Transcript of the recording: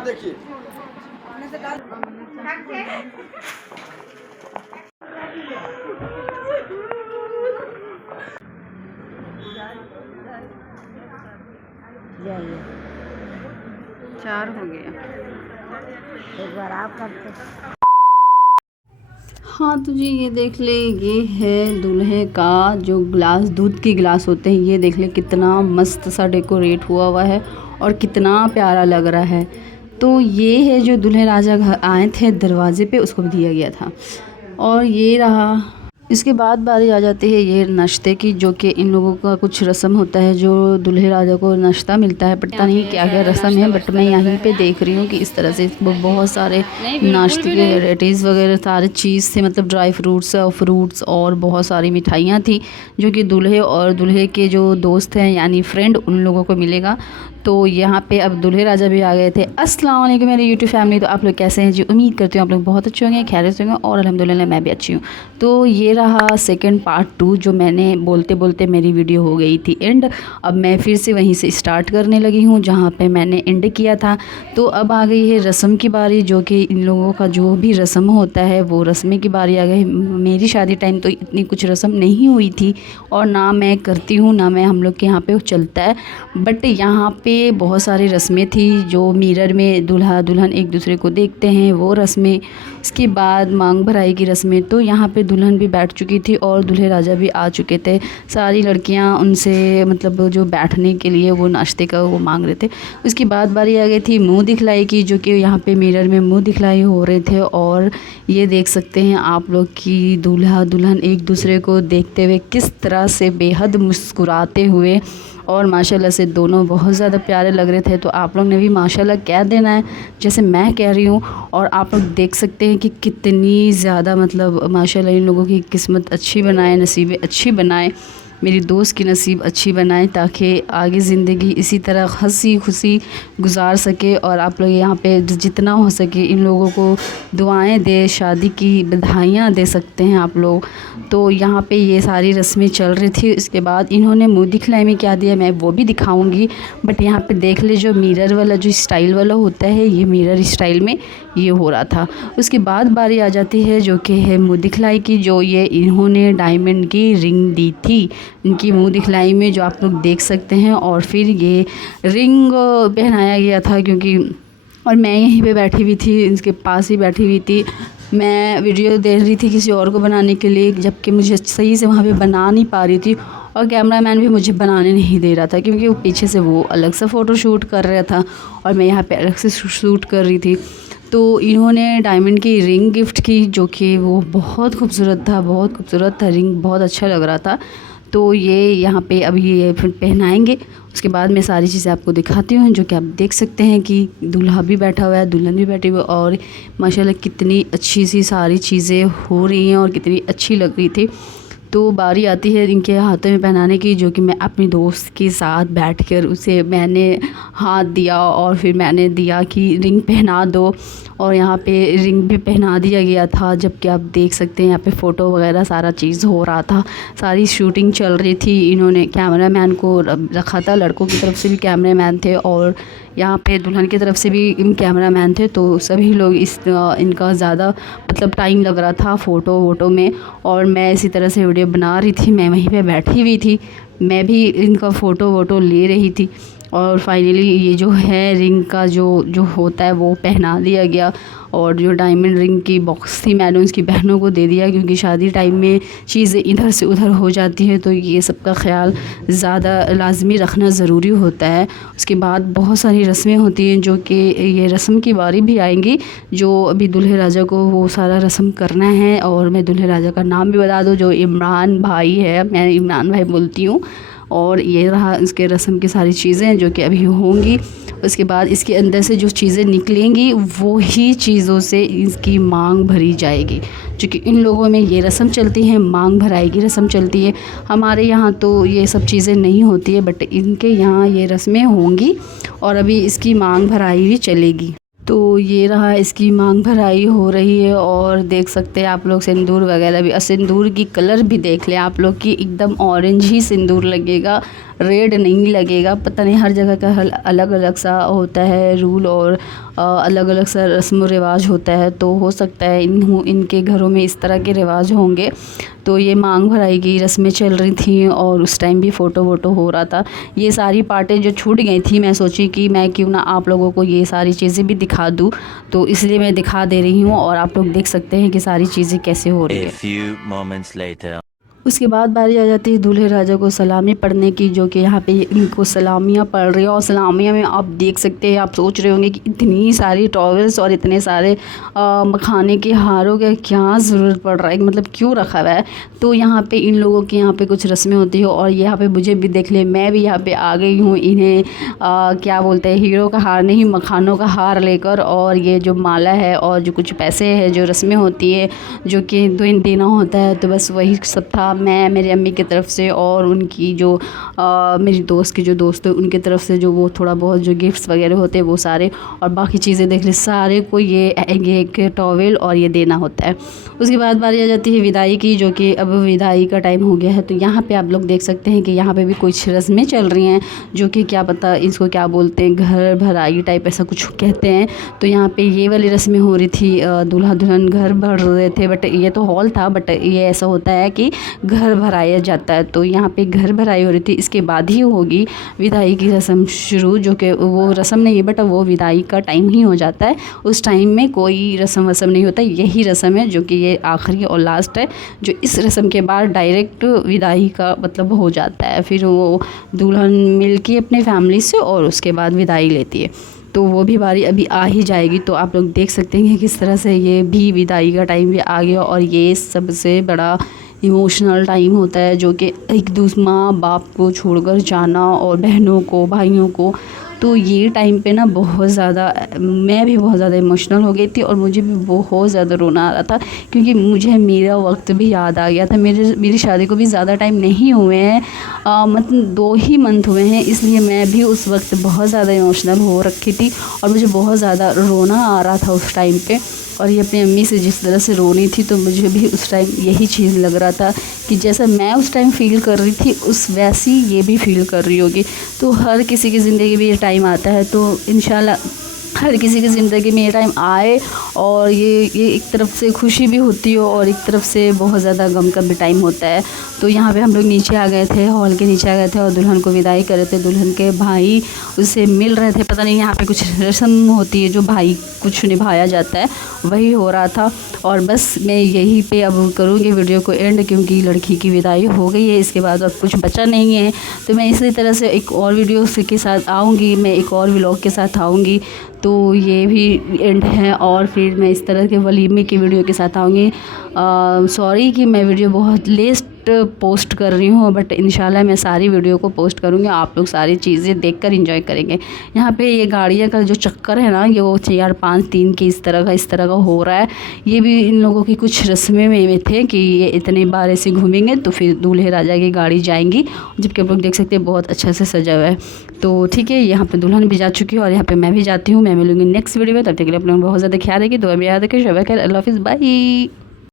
देखिए जाइए 4 हो गया। एक बार आप करते। हाँ तो जी ये देख ले, ये है दूल्हे का जो गिलास, दूध की गिलास होते हैं। ये देख ले कितना मस्त सा डेकोरेट हुआ है और कितना प्यारा लग रहा है। तो ये है जो दूल्हे राजा घर आए थे दरवाजे पे, उसको भी दिया गया था। और ये रहा। इसके बाद बारी आ जाती है ये नाश्ते की, जो कि इन लोगों का कुछ रस्म होता है जो दूल्हे राजा को नाश्ता मिलता है। पता नहीं क्या क्या रस्म है, बट मैं यहीं पे देख रही हूँ कि इस तरह से बहुत सारे नाश्ते के वेराइटीज़ वगैरह सारे चीज़ थे, मतलब ड्राई फ्रूट्स और बहुत सारी मिठाइयाँ थी, जो कि दूल्हे और दूल्हे के जो दोस्त हैं यानी फ्रेंड, उन लोगों को मिलेगा। तो यहाँ पे अब दूल्हे राजा भी आ गए थे। अस्सलाम वालेकुम मेरी यूट्यूब फैमिली। तो आप लोग कैसे हैं जी? उम्मीद करती हूँ आप लोग बहुत अच्छे होंगे, खैरियत से होंगे, और अल्हम्दुलिल्लाह मैं भी अच्छी हूँ। तो ये रहा सेकंड पार्ट 2, जो मैंने बोलते बोलते मेरी वीडियो हो गई थी एंड। अब मैं फिर से वहीं से स्टार्ट करने लगी हूँ जहाँ पे मैंने एंड किया था। तो अब आ गई है रस्म की बारी, जो कि इन लोगों का जो भी रस्म होता है वो रस्म की बारी आ गई। मेरी शादी टाइम तो इतनी कुछ रस्म नहीं हुई थी, और ना मैं करती हूँ ना मैं हम लोग के यहाँ पे चलता है। बट यहाँ पे बहुत सारी रस्में थी, जो मिरर में दूल्हा दुल्हन एक दूसरे को देखते हैं वो रस्में। इसके बाद मांग भराई की रस्में। तो यहाँ पे दुल्हन भी बैठ चुकी थी और दूल्हे राजा भी आ चुके थे। सारी लड़कियाँ उनसे मतलब जो बैठने के लिए वो नाश्ते का वो मांग रहे थे। उसके बाद बारी आ गई थी मुंह दिखलाई की, जो कि यहाँ पे मिरर में मुंह दिखलाई हो रहे थे। और ये देख सकते हैं आप लोग कि दूल्हा दुल्हन एक दूसरे को देखते हुए किस तरह से बेहद मुस्कुराते हुए, और माशाल्लाह से दोनों बहुत ज़्यादा प्यारे लग रहे थे। तो आप लोग ने भी माशाल्लाह कह देना है जैसे मैं कह रही हूँ। और आप लोग देख सकते हैं कि कितनी ज़्यादा मतलब माशाल्लाह इन लोगों की किस्मत अच्छी बनाए, नसीबें अच्छी बनाए, मेरी दोस्त की नसीब अच्छी बनाए, ताकि आगे ज़िंदगी इसी तरह हंसी खुशी गुजार सके। और आप लोग यहाँ पे जितना हो सके इन लोगों को दुआएं दे, शादी की बधाइयाँ दे सकते हैं आप लोग। तो यहाँ पे ये सारी रस्में चल रही थी। इसके बाद इन्होंने मुँह दिखलाई में क्या दिया मैं वो भी दिखाऊंगी। बट यहाँ पे देख ले जो मिरर वाला जो स्टाइल वाला होता है, ये मिरर स्टाइल में ये हो रहा था। उसके बाद बारी आ जाती है जो कि है मुँह दिखलाई की, जो ये इन्होंने डायमंड की रिंग दी थी इनकी मुँह दिखलाई में, जो आप लोग देख सकते हैं। और फिर ये रिंग पहनाया गया था, क्योंकि और मैं यहीं पे बैठी हुई थी, इनके पास ही बैठी हुई थी। मैं वीडियो दे रही थी किसी और को बनाने के लिए, जबकि मुझे सही से वहाँ पे बना नहीं पा रही थी, और कैमरामैन भी मुझे बनाने नहीं दे रहा था, क्योंकि वो पीछे से वो अलग से फ़ोटो शूट कर रहा था और मैं यहाँ पे अलग से शूट कर रही थी। तो इन्होंने डायमंड की रिंग गिफ्ट की, जो कि वो बहुत खूबसूरत था, बहुत खूबसूरत था, रिंग बहुत अच्छा लग रहा था। तो ये यहाँ पे अभी ये फिर पहनाएंगे। उसके बाद मैं सारी चीज़ें आपको दिखाती हूँ, जो कि आप देख सकते हैं कि दूल्हा भी बैठा हुआ है, दुल्हन भी बैठी हुई है, और माशाल्लाह कितनी अच्छी सी सारी चीज़ें हो रही हैं और कितनी अच्छी लग रही थी। तो बारी आती है इनके हाथों में पहनाने की, जो कि मैं अपनी दोस्त के साथ बैठकर उसे मैंने हाथ दिया और फिर मैंने दिया कि रिंग पहना दो, और यहाँ पे रिंग भी पहना दिया गया था। जबकि आप देख सकते हैं यहाँ पे फ़ोटो वगैरह सारा चीज़ हो रहा था, सारी शूटिंग चल रही थी। इन्होंने कैमरामैन को रखा था, लड़कों की तरफ से भी कैमरामैन थे और यहाँ पे दुल्हन की तरफ से भी कैमरामैन थे। तो सभी लोग इनका ज़्यादा मतलब टाइम लग रहा था फ़ोटो वोटो में, और मैं इसी तरह से वीडियो बना रही थी, मैं वहीं पे बैठी हुई थी, मैं भी इनका फ़ोटो वोटो ले रही थी। और फाइनली ये जो है रिंग का जो होता है वो पहना दिया गया, और जो डायमंड रिंग की बॉक्स थी मैंने उसकी बहनों को दे दिया, क्योंकि शादी टाइम में चीज़ें इधर से उधर हो जाती हैं, तो ये सब का ख्याल ज़्यादा लाजमी रखना ज़रूरी होता है। उसके बाद बहुत सारी रस्में होती हैं, जो कि ये रस्म की बारी भी आएंगी, जो अभी दूल्हे राजा को वो सारा रस्म करना है। और मैं दूल्हे राजा का नाम भी बता दूँ, जो इमरान भाई है, मैं इमरान भाई बोलती हूँ। और ये रहा इसके रस्म की सारी चीज़ें जो कि अभी होंगी। उसके बाद इसके अंदर से जो चीज़ें निकलेंगी वो ही चीज़ों से इसकी मांग भरी जाएगी, क्योंकि इन लोगों में ये रस्म चलती है, मांग भराई की रस्म चलती है। हमारे यहाँ तो ये सब चीज़ें नहीं होती है, बट इनके यहाँ ये रस्में होंगी और अभी इसकी मांग भराई भी चलेगी। तो ये रहा, इसकी मांग भराई हो रही है और देख सकते हैं आप लोग सिंदूर वगैरह भी, और सिंदूर की कलर भी देख लें आप लोग कि एकदम ऑरेंज ही सिंदूर लगेगा, रेड नहीं लगेगा। पता नहीं हर जगह का अलग अलग सा होता है रूल और अलग अलग सा रस्म रिवाज होता है, तो हो सकता है इनके घरों में इस तरह के रिवाज होंगे। तो ये मांग भराई की रस्में चल रही थी और उस टाइम भी फ़ोटो वोटो हो रहा था। ये सारी पार्टें जो छूट गई थी, मैं सोची कि मैं क्यों ना आप लोगों को ये सारी चीज़ें भी दिखा दूँ, तो इसलिए मैं दिखा दे रही हूँ और आप लोग देख सकते हैं कि सारी चीज़ें कैसे हो रही है। उसके बाद बारी आ जाती है दूल्हे राजा को सलामी पढ़ने की, जो कि यहाँ पे इनको सलामियाँ पढ़ रही है। और सलामियाँ में आप देख सकते हैं, आप सोच रहे होंगे कि इतनी सारी टॉवेल्स और इतने सारे मखाने के हारों का क्या ज़रूरत पड़ रहा है, मतलब क्यों रखा हुआ है। तो यहाँ पे इन लोगों के यहाँ पे कुछ रस्में होती है और यहाँ पे मुझे भी देख ले, मैं भी यहाँ पे आ गई हूँ इन्हें क्या बोलते हैं, हीरो का हार नहीं मखानों का हार लेकर, और ये जो माला है और जो कुछ पैसे हैं, जो रस्में होती है जो कि देना होता है, तो बस वही सब था। मैं मेरी अम्मी की तरफ से और उनकी जो मेरी दोस्त की जो दोस्त है उनकी तरफ से जो वो थोड़ा बहुत जो गिफ्ट्स वगैरह होते हैं वो सारे, और बाकी चीज़ें देख ले सारे को ये एक टॉवेल और ये देना होता है। उसके बाद बारी आ जाती है विदाई की, जो कि अब विदाई का टाइम हो गया है। तो यहाँ पे आप लोग देख सकते हैं कि यहाँ पे भी कुछ रस्में चल रही हैं, जो कि क्या पता इसको क्या बोलते हैं, घर भराई टाइप ऐसा कुछ कहते हैं। तो यहाँ पे ये वाली रस्में हो रही थी, दूल्हा दुल्हन घर भर रहे थे, बट ये तो हॉल था, बट ये ऐसा होता है कि घर भराया जाता है। तो यहाँ पे घर भराई हो रही थी, इसके बाद ही होगी विदाई की रस्म शुरू, जो कि वो रस्म नहीं है बट वो विदाई का टाइम ही हो जाता है। उस टाइम में कोई रस्म वस्म नहीं होता, यही रस्म है जो कि ये आखिरी और लास्ट है, जो इस रस्म के बाद डायरेक्ट विदाई का मतलब हो जाता है। फिर वो दुल्हन मिलके अपने फैमिली से और उसके बाद विदाई लेती है। तो वो भी बारी अभी आ ही जाएगी। तो आप लोग देख सकते हैं कि किस तरह से ये भी विदाई का टाइम भी आ गया, और ये सबसे बड़ा इमोशनल टाइम होता है, जो कि एक दूसरे माँ बाप को छोड़कर जाना और बहनों को भाइयों को। तो ये टाइम पे ना बहुत ज़्यादा मैं भी बहुत ज़्यादा इमोशनल हो गई थी और मुझे भी बहुत ज़्यादा रोना आ रहा था, क्योंकि मुझे मेरा वक्त भी याद आ गया था। मेरी शादी को भी ज़्यादा टाइम नहीं हुए हैं, मतलब 2 ही मंथ हुए हैं, इसलिए मैं भी उस वक्त बहुत ज़्यादा इमोशनल हो रखी थी और मुझे बहुत ज़्यादा रोना आ रहा था उस टाइम पे। और ये अपनी अम्मी से जिस तरह से रोनी थी, तो मुझे भी उस टाइम यही चीज़ लग रहा था कि जैसा मैं उस टाइम फ़ील कर रही थी उस वैसी ये भी फ़ील कर रही होगी। तो हर किसी की ज़िंदगी में ये टाइम आता है, तो इंशाल्लाह हर किसी की ज़िंदगी में ये टाइम आए, और ये एक तरफ से खुशी भी होती हो और एक तरफ से बहुत ज़्यादा गम का भी टाइम होता है। तो यहाँ पे हम लोग नीचे आ गए थे, हॉल के नीचे आ गए थे और दुल्हन को विदाई कर रहे थे। दुल्हन के भाई उससे मिल रहे थे, पता नहीं यहाँ पे कुछ रस्म होती है जो भाई कुछ निभाया जाता है, वही हो रहा था। और बस मैं यहीं पे अब करूँगी वीडियो को एंड, क्योंकि लड़की की विदाई हो गई है, इसके बाद अब कुछ बचा नहीं है। तो मैं इसी तरह से एक और वीडियो के साथ आऊँगी, मैं एक और व्लॉग के साथ आऊँगी। तो ये भी एंड है, और फिर मैं इस तरह के वलीमे की वीडियो के साथ आऊँगी। सॉरी कि मैं वीडियो बहुत लेट पोस्ट कर रही हूँ, बट इंशाल्लाह मैं सारी वीडियो को पोस्ट करूँगी, आप लोग सारी चीज़ें देखकर एंजॉय करेंगे। यहाँ पे ये गाड़ियाँ का जो चक्कर है ना, ये वो 4 5 3 की इस तरह का हो रहा है। ये भी इन लोगों की कुछ रस्में में थे कि ये इतने बार ऐसे घूमेंगे तो फिर दूल्हे राजा की गाड़ी जाएंगी, जबकि आप लोग देख सकते हैं बहुत अच्छा से सजा हुआ है। तो ठीक है, यहाँ पे दुल्हन भी जा चुकी है और यहाँ पे मैं भी जाती हूँ। मैं मिलूँगी नेक्स्ट वीडियो में, तब तक के लिए अपने बहुत ज़्यादा ख्याल रखिए, दुआ में याद रखिए। शबा खैर, अल्लाह हाफ़िज़, बाय।